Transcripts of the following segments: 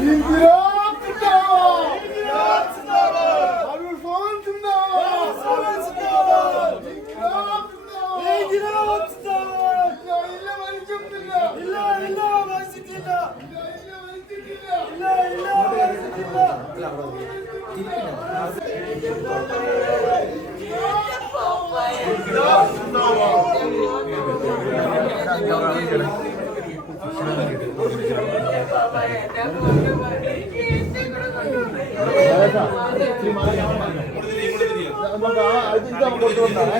İndirap zindabad! İndirap zindabad! Harurfan zindabad! Harurfan zindabad! İndirap zindabad! İndirap zindabad! İlla illa velicim dillah! İlla illa velicim dillah! İlla illa velicim dillah! İlla illa velicim dillah! İndirap zindabad! İndirap zindabad! കൊടുത്തോണ്ടാണ്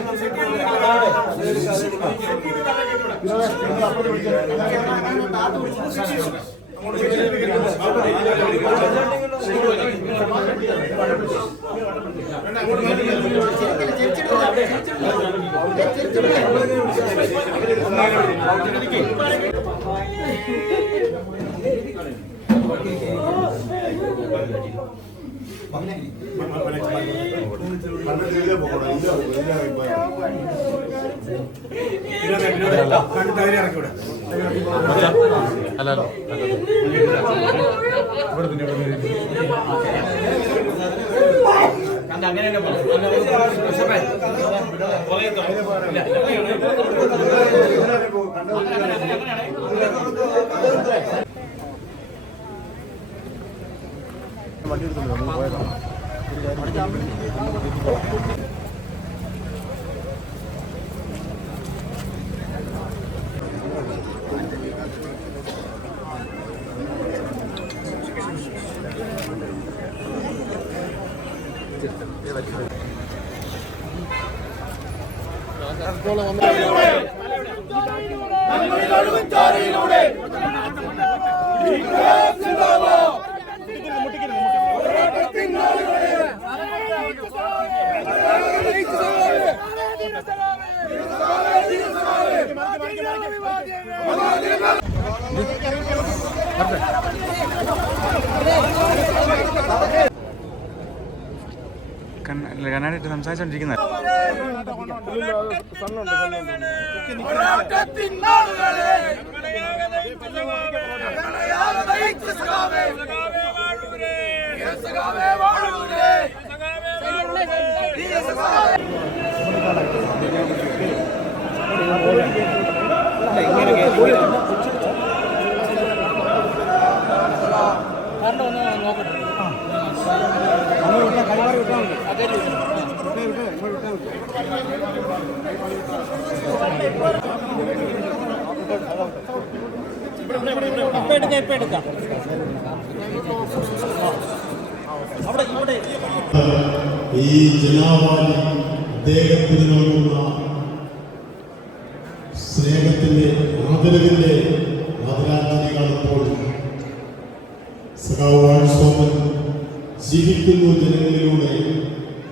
അല്ലല്ലോ ഇവിടെ തന്നെ ഇവിടെ നമുക്ക് തന്നെ ഇത് ഇത് നമുക്ക് കൊടുത്തുകൊണ്ടാണ് അല്ലല്ലോ കണ്ണാടി ഇട്ട് സംസാരിച്ചോണ്ടിരിക്കുന്ന ഈ ജനാവാലി അദ്ദേഹത്തിന് നൽകുന്ന സ്നേഹത്തിന്റെ ആദരവിന്റെ ആദരാഞ്ജലികളപ്പോൾ സഖാവ് സോമൻ ജീവിക്കുന്നു ജനങ്ങളിലൂടെ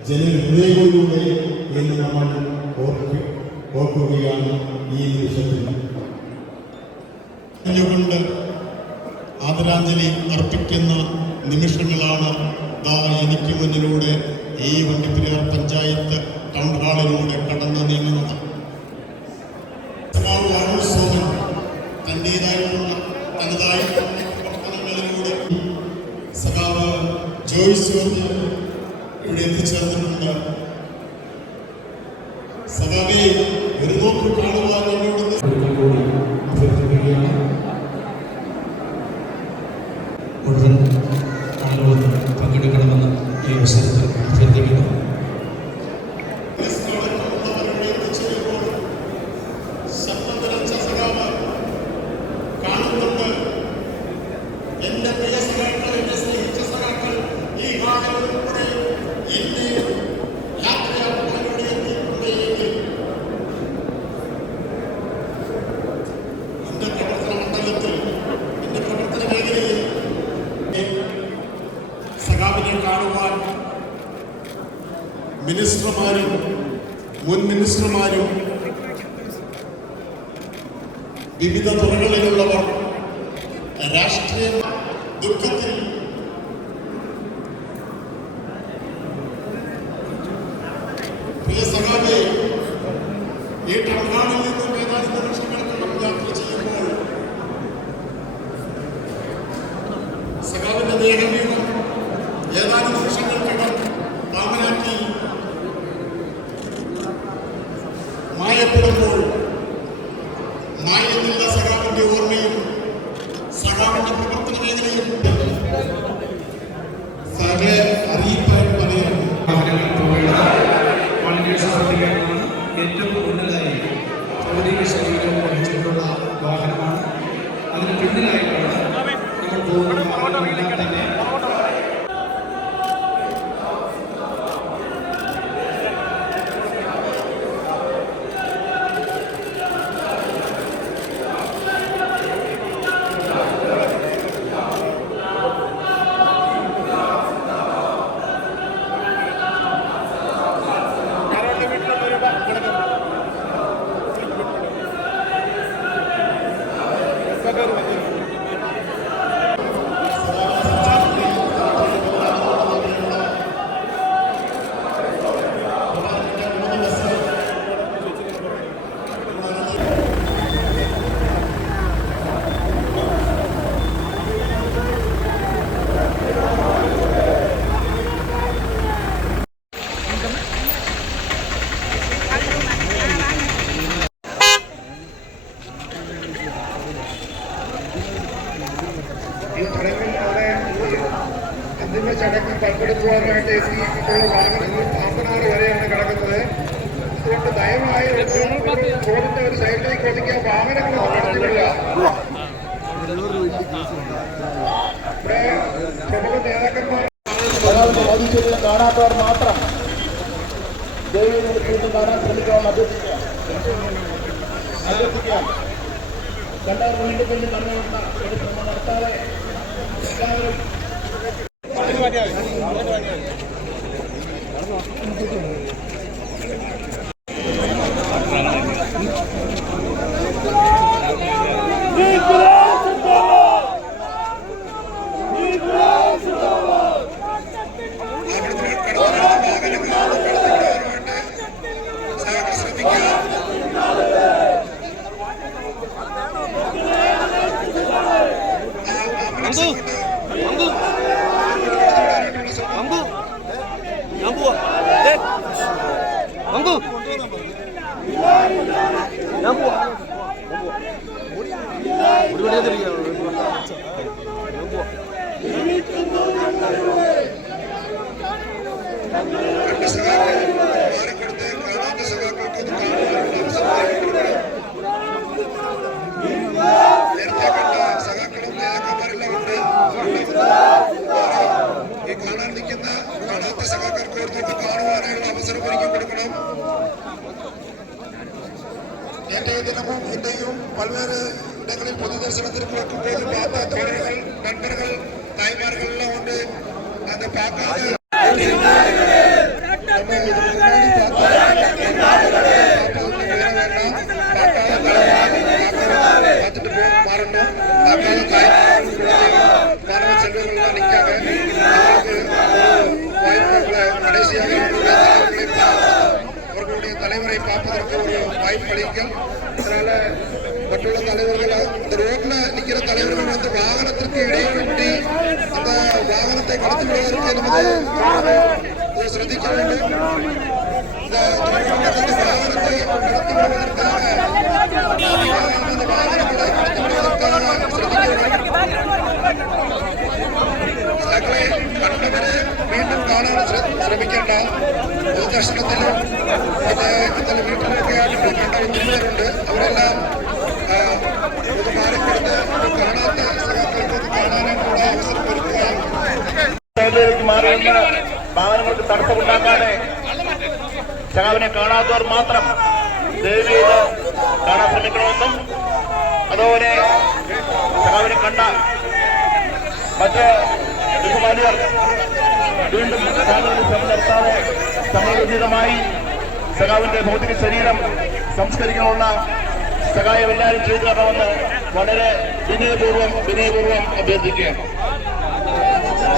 ജനഹൃദയങ്ങളിലൂടെ എന്ന് നമ്മൾ ഓർക്ക ഓർക്കുകയാണ് ഈ നിമിഷത്തിൽ. കൊണ്ട് ആദരാഞ്ജലി അർപ്പിക്കുന്ന നിമിഷങ്ങളാണ് ദാ എനിക്ക് മുന്നിലൂടെ ഈ വണ്ടിപ്പെരിയാർ പഞ്ചായത്ത് ടൗൺ ഹാളിലൂടെ കടന്നു നീങ്ങുന്നത്. തന്റേതായിട്ടുള്ള തനതായിട്ടുള്ള പ്രവർത്തനങ്ങളിലൂടെ സഖാവ് ജോയ്സ് ഇവിടെ എത്തിച്ചേർന്നിട്ടുണ്ട് സഖാവെ ഒരു നോക്ക് കാണുവാൻ മുൻ മിനിസ്റ്റർമാരും വിവിധ തുറകളിലുള്ളവർ രാഷ്ട്രീയ ദുഃഖത്തിൽ പ്രിയ സഖാവെ ഈ ടൗൺഹാളിൽ നിന്നും ഏതാനും നിമിഷങ്ങൾക്കകം യാത്ര ചെയ്യുമ്പോൾ സഖാവിന്റെ ദേഹവീണം ഏതാനും നിമിഷങ്ങൾക്കകം പാമനാക്കി മായപ്പെടുമ്പോൾ മായുന്നില്ല സഖാവിന്റെ ഓർമ്മയും സഖാവിന്റെ പ്രവർത്തന മേഖലയും ദൈവം വീണ്ടും കാണാൻ ശ്രമിക്കാമെന്ന് അഭ്യർത്ഥിക്കാം അഭ്യർത്ഥിക്കാം കണ്ടവർ വീണ്ടും വീണ്ടും കണ്ടുകൊണ്ട ഒരു ശ്രമം നടത്താതെ എല്ലാവരും നേற்றைய தினமும் இன்றையும் பல்வேறு இடங்களில் பொது தரிசனத்திற்கு நண்பர்கள் ഇവിടുത്തെ കടത്തുകാർക്ക് ശ്രദ്ധിക്കുന്നുണ്ട് കണ്ടവരെ വീണ്ടും കാണാൻ ശ്രമിക്കേണ്ട ദൂരദർശനത്തിലും പിന്നെ വീട്ടിലൊക്കെ ആയിട്ട് കണ്ട ഒത്തിരി പേരുണ്ട് അവരെല്ലാം ഇത് മാറിക്കൊണ്ട് കാണാത്ത സഹാക്കളെ കാണാനായിട്ടുള്ള അവസരം ഒരുക്കുകയാണ് സൈഡിലേക്ക് മാറി നിന്ന് വാഹനങ്ങൾക്ക് തടസ്സമുണ്ടാക്കാതെ സഖാവിനെ കാണാത്തവർ മാത്രം ദയവ് കാണാൻ ശ്രമിക്കണമെന്നും അതുപോലെ സഖാവിനെ കണ്ട മറ്റ് ബഹുമാനിയർ വീണ്ടും ശ്രമം നടത്താതെ സമയോചിതമായി സഖാവിന്റെ ഭൗതിക ശരീരം സംസ്കരിക്കണമെന്ന സഹായം എല്ലാവരും ചെയ്തു തരണമെന്ന് വളരെ വിനയപൂർവം വിനയപൂർവം അഭ്യർത്ഥിക്കുകയാണ്.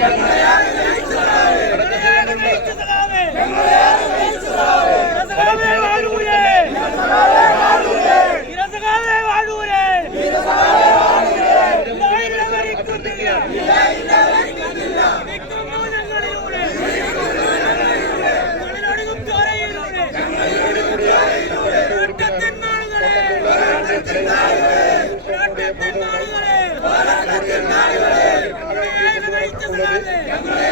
கிடையாது 양분의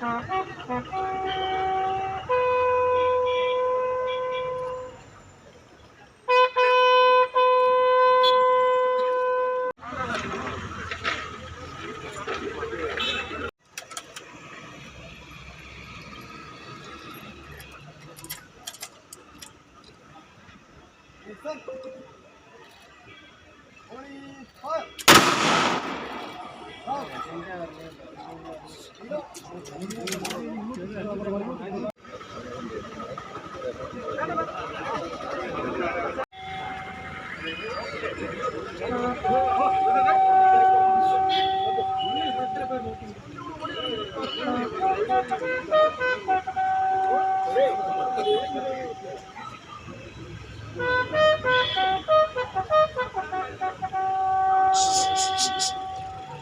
Música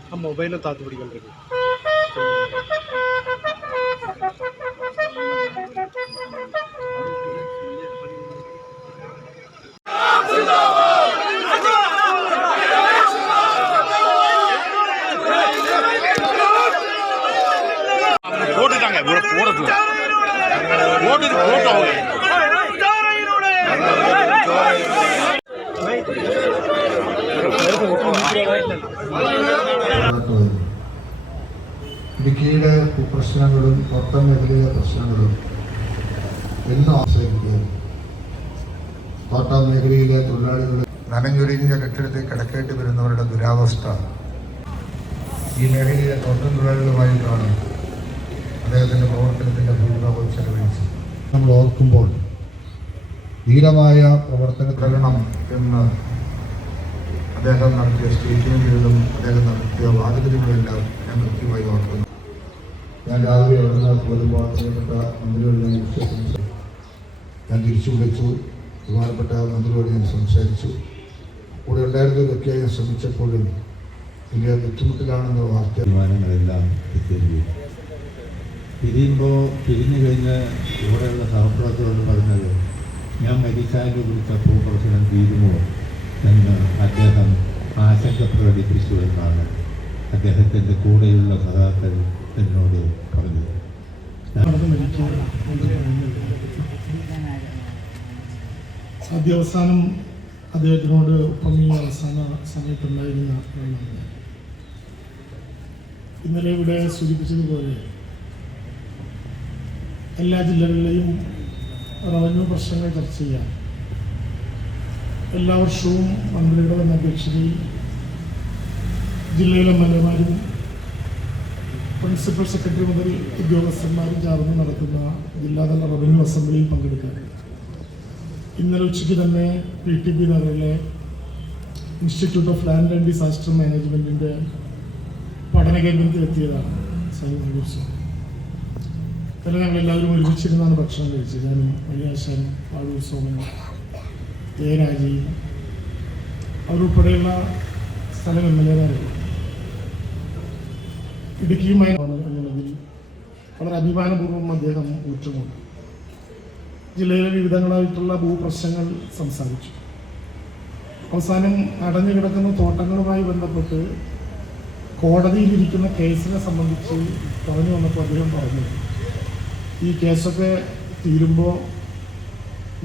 ആ മൊബൈലിൽ താത്തു പിടിക്കൊണ്ടിരിക്കും തോട്ടം മേഖലയിലെ തൊഴിലാളികൾ നനഞ്ഞൊരിഞ്ഞ കെട്ടിടത്തിൽ കിടക്കേണ്ടി വരുന്നവരുടെ ദുരാവസ്ഥ ഈ മേഖലയിലെ തോട്ടം തൊഴിലാളികളുമായിട്ടാണ് അദ്ദേഹത്തിന്റെ പ്രവർത്തനത്തിന്റെ ഭൂരിഭാഗം ചെലവഴിച്ചത്. നമ്മൾ ഓർക്കുമ്പോൾ ധീരമായ പ്രവർത്തന തരണം എന്ന് അദ്ദേഹം നടത്തിയ സ്റ്റേറ്റ്മെന്റുകളും അദ്ദേഹം നടത്തിയ വാദഗതികളെല്ലാം ഞാൻ കൃത്യമായി ഓർക്കുന്നു. ഞാൻ രാവിലെ അവിടുന്ന് വരുമ്പോൾ പ്രിയപ്പെട്ട ഞാൻ തിരിച്ചു വിളിച്ചു ബഹുമാനപ്പെട്ട മന്ത്രിയോട് ഞാൻ സംസാരിച്ചു. കൂടെ ഉണ്ടായിരുന്നതൊക്കെ ഞാൻ ശ്രമിച്ചപ്പോഴും വലിയ ബുദ്ധിമുട്ടിലാണെന്ന വാർത്ത തീരുമാനങ്ങളെല്ലാം എത്തിയത് പിരിയുമ്പോൾ പിരിഞ്ഞു കഴിഞ്ഞ് ഇവിടെയുള്ള സഹപ്രവർത്തകരോട് പറഞ്ഞത് ഞാൻ മരിച്ചാലും കുറിച്ച് അപ്പോൾ പ്രശ്നം തീരുമോ എന്ന് അദ്ദേഹം ആശങ്ക പ്രകടിപ്പിച്ചു എന്നാണ് അദ്ദേഹത്തിന്റെ കൂടെയുള്ള സഹാക്കൾ എന്നോട് പറഞ്ഞത്. ആദ്യാവസാനം അദ്ദേഹത്തിനോട് ഒപ്പം ഈ അവസാന സമയത്തുണ്ടായിരുന്ന ഇന്നലെ ഇവിടെ സൂചിപ്പിച്ചതുപോലെ എല്ലാ ജില്ലകളിലെയും റവന്യൂ പ്രശ്നങ്ങൾ ചർച്ച ചെയ്യാം. എല്ലാ വർഷവും മന്ത്രിയുടെ വന്ന അധ്യക്ഷതയിൽ ജില്ലയിലെ എമാരും പ്രിൻസിപ്പൽ സെക്രട്ടറി മുതൽ ഉദ്യോഗസ്ഥന്മാരും ചേർന്ന് നടത്തുന്ന ജില്ലാതല റവന്യൂ അസംബ്ലിയിൽ പങ്കെടുക്കാറുണ്ട്. ഇന്നലെ ഉച്ചയ്ക്ക് തന്നെ പി ടി പി നഗറിലെ institute of land and disaster മാനേജ്മെന്റിന്റെ പഠന കേന്ദ്രത്തിൽ എത്തിയതാണ് സൈനിക ദിവസം ഇന്നലെ ഞങ്ങൾ എല്ലാവരും ഒരുമിച്ചിരുന്നാണ് ഭക്ഷണം കഴിച്ചത്. ഞാൻ വലിയാശാനും പാഴൂർ സോമനും എ രാജി അവരുൾപ്പെടെയുള്ള സ്ഥലം എം എൽ എമാരായിരുന്നു ഇടുക്കിയുമായി വളരെ അഭിമാനപൂർവം അദ്ദേഹം ഊറ്റമുണ്ട് ജില്ലയിലെ വിവിധങ്ങളായിട്ടുള്ള ഭൂപ്രശ്നങ്ങൾ സംസാരിച്ചു. അവസാനം അടഞ്ഞു കിടക്കുന്ന തോട്ടങ്ങളുമായി ബന്ധപ്പെട്ട് കോടതിയിലിരിക്കുന്ന കേസിനെ സംബന്ധിച്ച് പറഞ്ഞു വന്നപ്പോൾ അദ്ദേഹം പറഞ്ഞു ഈ കേസൊക്കെ തീരുമ്പോൾ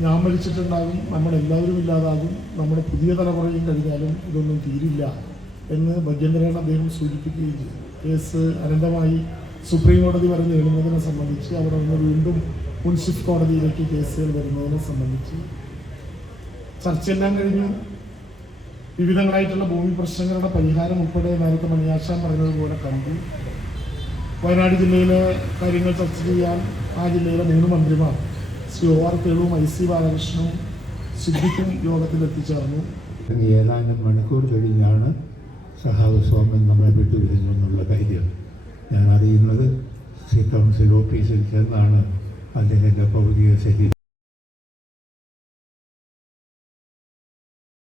ഞാൻ മരിച്ചിട്ടുണ്ടാകും നമ്മളെല്ലാവരും ഇല്ലാതാകും നമ്മുടെ പുതിയ തലമുറയും കഴിഞ്ഞാലും ഇതൊന്നും തീരില്ല എന്ന് ഭദ്യന്തരേണ അദ്ദേഹം സൂചിപ്പിക്കുകയും ചെയ്തു. കേസ് അനന്തമായി സുപ്രീം കോടതി വരെ നേടുന്നതിനെ സംബന്ധിച്ച് അവിടെ നിന്ന് വീണ്ടും മുൻസിഫ് കോടതിയിലേക്ക് കേസുകൾ വരുന്നതിനെ സംബന്ധിച്ച് ചർച്ചയെല്ലാം കഴിഞ്ഞു വിവിധങ്ങളായിട്ടുള്ള ഭൂമി പ്രശ്നങ്ങളുടെ പരിഹാരം ഉൾപ്പെടെ നേരത്തെ മണിയാശാൻ പറഞ്ഞതുപോലെ കണ്ടു. വയനാട് ജില്ലയിലെ കാര്യങ്ങൾ ചർച്ച ചെയ്യാൻ ആ ജില്ലയിലെ മൂന്ന് മന്ത്രിമാർ ശ്രീ ഒ ആർ കേളുവും ഐ സി ബാലകൃഷ്ണനും സിദ്ദിഖും യോഗത്തിൽ എത്തിച്ചേർന്നു. ഏതാനും മണിക്കൂർ കഴിഞ്ഞാണ് സഹാബ് സ്വാമി നമ്മളെ വിട്ടുവരുന്നു എന്നുള്ള കാര്യം ഞാൻ അറിയുന്നത്. സി കൗൺസിൽ ഓഫീസിൽ ചെന്നാണ് അദ്ദേഹത്തിന്റെ ഭൗതിക ശരീരം